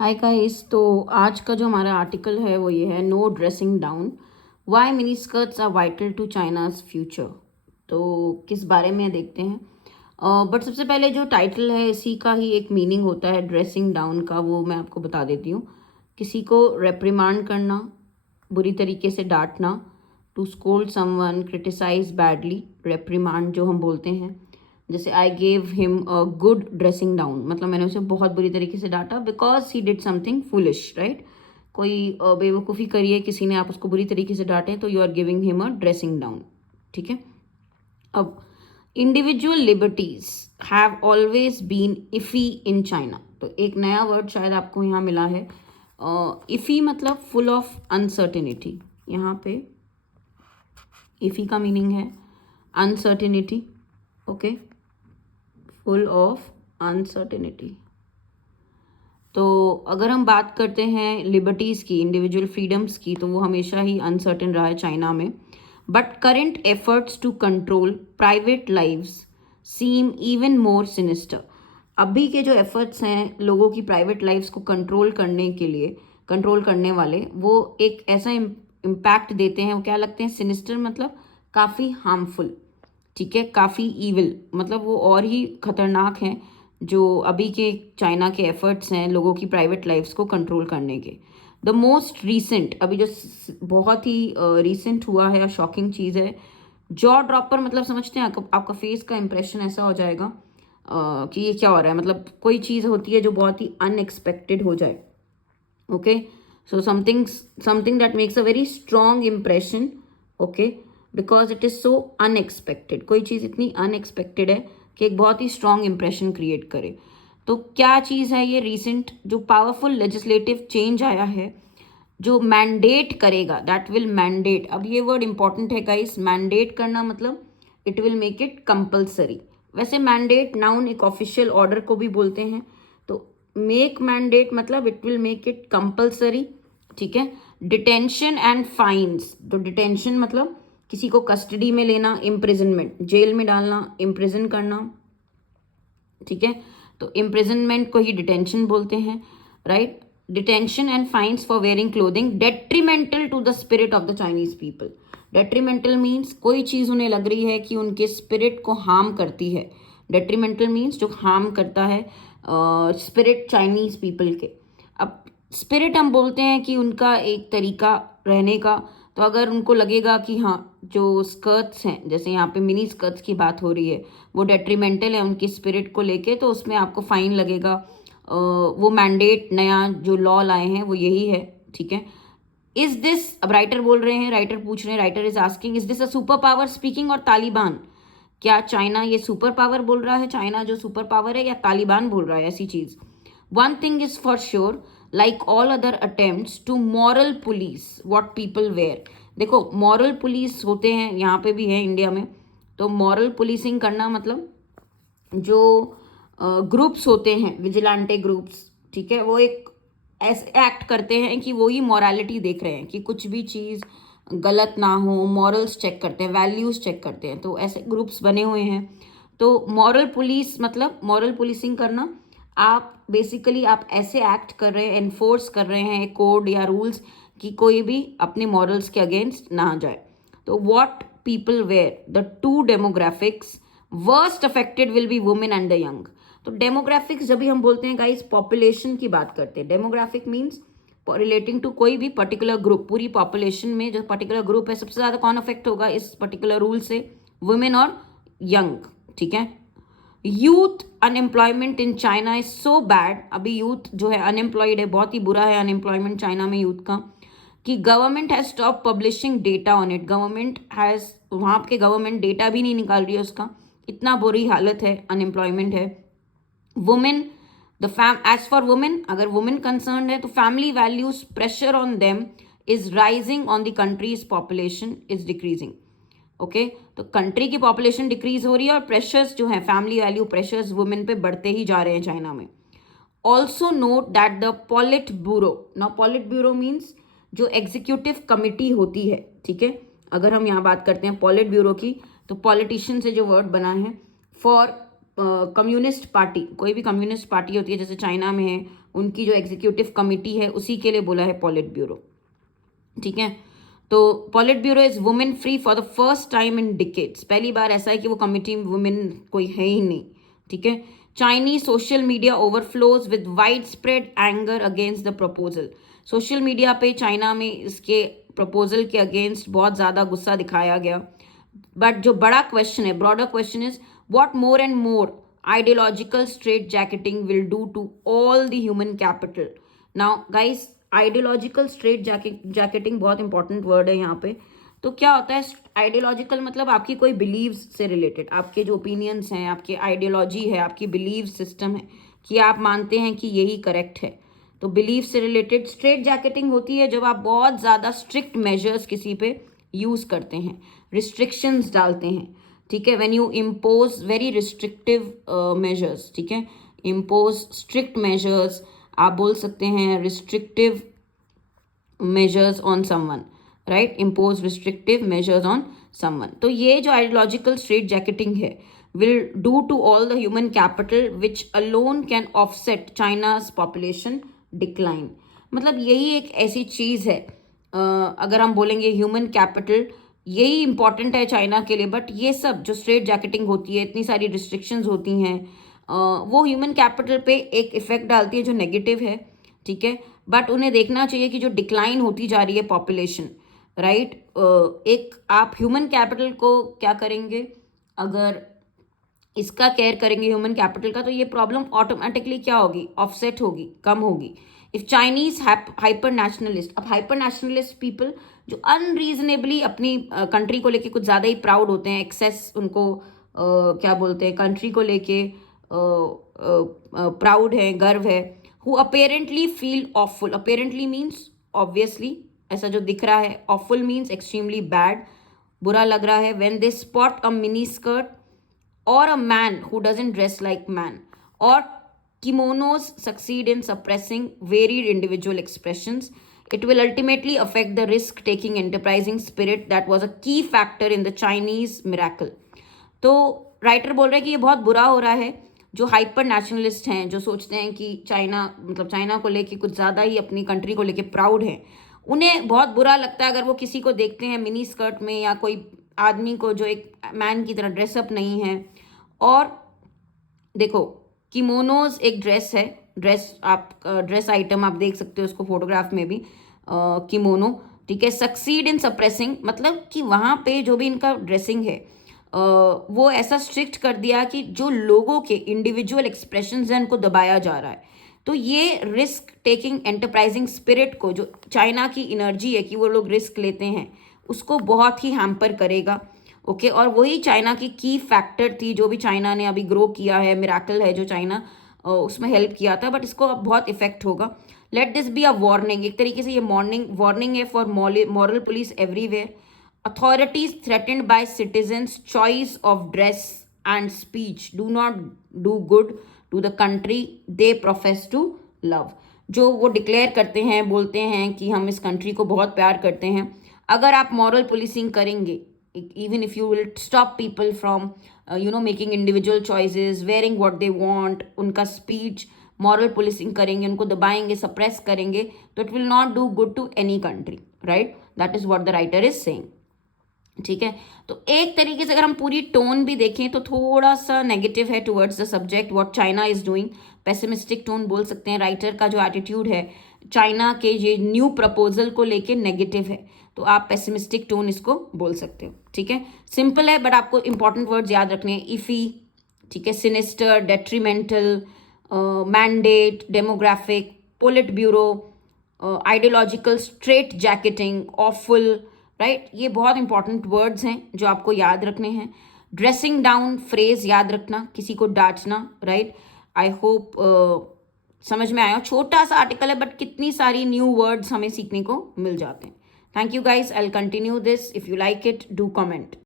Hi guys. तो आज का जो हमारा आर्टिकल है वो ये है, no dressing down, why mini skirts are vital to China's future. तो किस बारे में देखते हैं। बट सबसे पहले जो टाइटल है इसी का ही एक मीनिंग होता है ड्रेसिंग डाउन का, वो मैं आपको बता देती हूँ। किसी को रेप्रिमांड करना, बुरी तरीके से डांटना, to scold someone, criticise badly. Reprimand जो हम बोलते हैं, जैसे I gave him a good dressing down, मतलब मैंने उसे बहुत बुरी तरीके से डांटा because he did something foolish, right. कोई बेवकूफ़ी करी है किसी ने, आप उसको बुरी तरीके से डांटे तो you are giving him a dressing down. ठीक है। अब individual liberties have always been iffy in China. तो एक नया वर्ड शायद आपको यहाँ मिला है, इफ़ी मतलब फुल ऑफ अनसर्टिनिटी। यहाँ पे इफ़ी का मीनिंग है uncertainty. Okay, full of uncertainty. तो अगर हम बात करते हैं लिबर्टीज़ की, इंडिविजुअल फ्रीडम्स की, तो वो हमेशा ही अनसर्टेन रहा है चाइना में। But current efforts to control private lives seem even more sinister. अभी के जो एफर्ट्स हैं लोगों की प्राइवेट लाइव्स को कंट्रोल करने के लिए, कंट्रोल करने वाले, वो एक ऐसा इम्पैक्ट देते हैं, वो क्या लगते हैं, सिनिस्टर मतलब काफ़ी हार्मफुल। ठीक है, काफ़ी ईविल, मतलब वो और ही खतरनाक हैं जो अभी के चाइना के एफर्ट्स हैं लोगों की प्राइवेट लाइफ्स को कंट्रोल करने के। द मोस्ट रीसेंट, अभी जो बहुत ही रीसेंट हुआ है, शॉकिंग चीज़ है, जॉ ड्रॉपर, मतलब समझते हैं आपका फेस का इंप्रेशन ऐसा हो जाएगा कि ये क्या हो रहा है, मतलब कोई चीज़ होती है जो बहुत ही अनएक्सपेक्टेड हो जाए। Okay, so something something that makes a very strong impression. Okay, because it is so unexpected, कोई चीज़ इतनी अनएक्सपेक्टेड है कि एक बहुत ही स्ट्रॉन्ग इम्प्रेशन क्रिएट करे। तो क्या चीज़ है ये रिसेंट जो पावरफुल लेजिस्लेटिव चेंज आया है जो मैंडेट करेगा, दैट विल मैंडेट। अब ये वर्ड इंपॉर्टेंट है गाइस, मैंडेट करना मतलब it will make it compulsory. वैसे मैंडेट नाउन एक ऑफिशियल ऑर्डर को भी बोलते हैं, तो मेक मैंडेट मतलब it will make it compulsory. ठीक है। डिटेंशन एंड फाइन्स, तो डिटेंशन मतलब किसी को कस्टडी में लेना, इम्प्रिजनमेंट जेल में डालना, इम्प्रिजन करना। ठीक है, तो इम्प्रिजनमेंट को ही डिटेंशन बोलते हैं, right. Detention and fines for wearing clothing detrimental to the spirit of the Chinese people. Detrimental means कोई चीज़ उन्हें लग रही है कि उनके स्पिरिट को हार्म करती है। डेट्रीमेंटल मीन्स जो हार्म करता है स्पिरिट चाइनीज पीपल के। अब स्पिरिट हम बोलते हैं कि उनका एक तरीका रहने का, तो अगर उनको लगेगा कि हाँ जो स्कर्ट्स हैं, जैसे यहाँ पे मिनी स्कर्ट्स की बात हो रही है, वो डेट्रीमेंटल है उनकी स्पिरिट को लेके, तो उसमें आपको फाइन लगेगा। वो मैंडेट नया जो लॉ लाए हैं वो यही है। ठीक है। इज दिस, अब राइटर बोल रहे हैं, राइटर पूछ रहे हैं, writer is asking, is this a super power speaking और तालिबान। क्या चाइना ये सुपर पावर बोल रहा है, चाइना जो सुपर पावर है, या तालिबान बोल रहा है ऐसी चीज। One thing is for sure, like all other attempts to moral police what people wear. देखो मॉरल पुलिस होते हैं, यहाँ पे भी है इंडिया में। तो मॉरल पुलिसिंग करना मतलब जो ग्रुप्स होते हैं, विजिलेंटे ग्रुप्स, ठीक है, वो एक ऐसे एक्ट करते हैं कि वो ही मॉरालिटी देख रहे हैं कि कुछ भी चीज़ गलत ना हो, मॉरल्स चेक करते हैं, वैल्यूज़ चेक करते हैं, तो ऐसे ग्रुप्स बने हुए हैं। तो मॉरल पुलिस मतलब मॉरल पुलिसिंग करना, आप बेसिकली आप ऐसे एक्ट कर रहे हैं, एनफोर्स कर रहे हैं कोड या रूल्स कि कोई भी अपने मॉरल्स के अगेंस्ट ना जाए। तो what people wear, the two demographics worst affected will be women and the young. तो डेमोग्राफिक्स जब भी हम बोलते हैं गाइस, पॉपुलेशन की बात करते हैं। डेमोग्राफिक मीन्स रिलेटिंग टू कोई भी पर्टिकुलर ग्रुप, पूरी पॉपुलेशन में जो पर्टिकुलर ग्रुप है, सबसे ज्यादा कौन अफेक्ट होगा इस पर्टिकुलर रूल से, वुमेन और यंग। ठीक है। Youth unemployment in China is so bad, अभी यूथ जो है अनएम्प्लॉयड है, बहुत ही बुरा है अनएम्प्लॉयमेंट चाइना में यूथ का, कि government has stop publishing data on it. Government has, वहाँ के गवर्नमेंट डेटा भी नहीं निकाल रही है उसका, इतना बुरी हालत है, अनएम्प्लॉयमेंट है। Women, the fam as for women, अगर वुमेन कंसर्न है तो family values pressure on them is rising on the country's population is decreasing. Okay, तो कंट्री की पॉपुलेशन डिक्रीज हो रही है और प्रेशर्स जो है, फैमिली वैल्यू प्रेशर्स वुमेन पे बढ़ते ही जा रहे हैं चाइना में। Also note that the politburo, ना पॉलिट ब्यूरो मीन्स जो एग्जीक्यूटिव कमिटी होती है। ठीक है, अगर हम यहाँ बात करते हैं पॉलिट ब्यूरो की, तो पॉलिटिशियन से जो वर्ड बना है, फॉर कम्युनिस्ट पार्टी, कोई भी कम्युनिस्ट पार्टी होती है जैसे चाइना में है, उनकी जो एग्जीक्यूटिव कमिटी है उसी के लिए बोला है पॉलिट ब्यूरो, ठीक है। तो politburo is women free for the first time in decades, पहली बार ऐसा है कि वो कमिटी वुमेन कोई है ही नहीं, ठीक है। Chinese social media overflows with wide spread anger against the proposal, social media पे चाइना में इसके प्रपोजल के अगेंस्ट बहुत ज़्यादा गुस्सा दिखाया गया। बट जो बड़ा क्वेश्चन है, broader question is what more and more ideological straitjacketing will do to all the human capital. Now guys, ideological straitjacketing बहुत इंपॉर्टेंट वर्ड है यहाँ पे। तो क्या होता है आइडियोलॉजिकल, मतलब आपकी कोई बिलीव्स से रिलेटेड, आपके जो ओपिनियंस हैं, आपकी आइडियोलॉजी है, आपकी बिलीव सिस्टम है कि आप मानते हैं कि यही करेक्ट है, तो बिलीव से रिलेटेड स्ट्रेट जैकेटिंग होती है जब आप बहुत ज़्यादा स्ट्रिक्ट मेजर्स किसी पे यूज़ करते हैं, रिस्ट्रिक्शंस डालते हैं, ठीक है। When you impose very restrictive measures, ठीक है, इम्पोज स्ट्रिक्ट मेजर्स, आप बोल सकते हैं restrictive measures on someone, right, impose restrictive measures on someone. तो ये जो आइडियोलॉजिकल स्ट्रेट जैकेटिंग है will do to all the human capital which alone can offset China's population decline. मतलब यही एक ऐसी चीज़ है, अगर हम बोलेंगे ह्यूमन कैपिटल यही इंपॉर्टेंट है चाइना के लिए, बट ये सब जो स्ट्रेट जैकेटिंग होती है, इतनी सारी रिस्ट्रिक्शंस होती हैं, वो ह्यूमन कैपिटल पे एक इफेक्ट डालती है जो नेगेटिव है, ठीक है। बट उन्हें देखना चाहिए कि जो डिक्लाइन होती जा रही है पॉपुलेशन, राइट, एक आप ह्यूमन कैपिटल को क्या करेंगे, अगर इसका केयर करेंगे ह्यूमन कैपिटल का, तो ये प्रॉब्लम ऑटोमेटिकली क्या होगी, ऑफसेट होगी, कम होगी। इफ चाइनीज हाइपर नेशनलिस्ट, अब हाइपर नेशनलिस्ट पीपल जो अनरीजनेबली अपनी कंट्री को लेके कुछ ज़्यादा ही प्राउड होते हैं, एक्सेस उनको क्या बोलते हैं, कंट्री को लेके प्राउड है, गर्व है, who apparently feel awful, apparently means obviously ऐसा जो दिख रहा है, ऑफुल मीन्स एक्सट्रीमली बैड, बुरा लग रहा है, when they spot a mini skirt or a man who doesn't dress like man, or kimonos succeed in suppressing varied individual expressions, it will ultimately affect the risk-taking enterprising spirit that was a key factor in the Chinese miracle. तो writer बोल रहे हैं कि ये बहुत बुरा हो रहा है, जो हाइपर नेशनलिस्ट हैं, जो सोचते हैं कि चाइना, मतलब चाइना को लेके कुछ ज़्यादा ही अपनी कंट्री को लेके प्राउड हैं, उन्हें बहुत बुरा लगता है अगर वो किसी को देखते हैं मिनी स्कर्ट में, या कोई आदमी को जो एक मैन की तरह ड्रेसअप नहीं है। और देखो किमोनोज एक ड्रेस है, ड्रेस आइटम आप देख सकते हो उसको फोटोग्राफ में भी, किमोनो, ठीक है। सक्सीड इन सप्रेसिंग, मतलब कि वहाँ पे जो भी इनका ड्रेसिंग है वो ऐसा स्ट्रिक्ट कर दिया कि जो लोगों के इंडिविजुअल एक्सप्रेशंस हैं उनको दबाया जा रहा है। तो ये रिस्क टेकिंग एंटरप्राइजिंग स्पिरिट को, जो चाइना की एनर्जी है कि वो लोग रिस्क लेते हैं, उसको बहुत ही हैम्पर करेगा, ओके। और वही चाइना की फैक्टर थी जो भी चाइना ने अभी ग्रो किया है, मिराकल है जो चाइना उसमें हेल्प किया था, बट इसको अब बहुत इफेक्ट होगा। Let this be a warning, एक तरीके से ये वार्निंग है for moral police everywhere. Authorities threatened by citizens' choice of dress and speech do not do good to the country they profess to love. जो वो declare करते हैं, बोलते हैं कि हम इस कंट्री को बहुत प्यार करते हैं, अगर आप मॉरल पुलिसिंग करेंगे, even if you will stop people from making individual choices, wearing what they want, उनका speech moral policing करेंगे, उनको दबाएंगे, suppress करेंगे, तो it will not do good to any country, right? That is what the writer is saying, ठीक है। तो एक तरीके से अगर हम पूरी टोन भी देखें तो थोड़ा सा नेगेटिव है towards the subject what China is doing, pessimistic tone बोल सकते हैं। राइटर का जो एटीट्यूड है चाइना के ये न्यू प्रपोजल को लेके नेगेटिव है, तो आप पेसिमिस्टिक टोन इसको बोल सकते हो, ठीक है। सिंपल है बट आपको इंपॉर्टेंट वर्ड्स याद रखने हैं, इफी, ठीक है, sinister, detrimental, mandate, demographic, politburo, ideological, straitjacketing, awful, right, ये बहुत इंपॉर्टेंट वर्ड्स हैं जो आपको याद रखने हैं। ड्रेसिंग डाउन फ्रेज याद रखना, किसी को डांटना, राइट। आई होप समझ में आया, छोटा सा आर्टिकल है बट कितनी सारी न्यू वर्ड्स हमें सीखने को मिल जाते हैं। Thank you guys, I will continue this, if you like it do comment.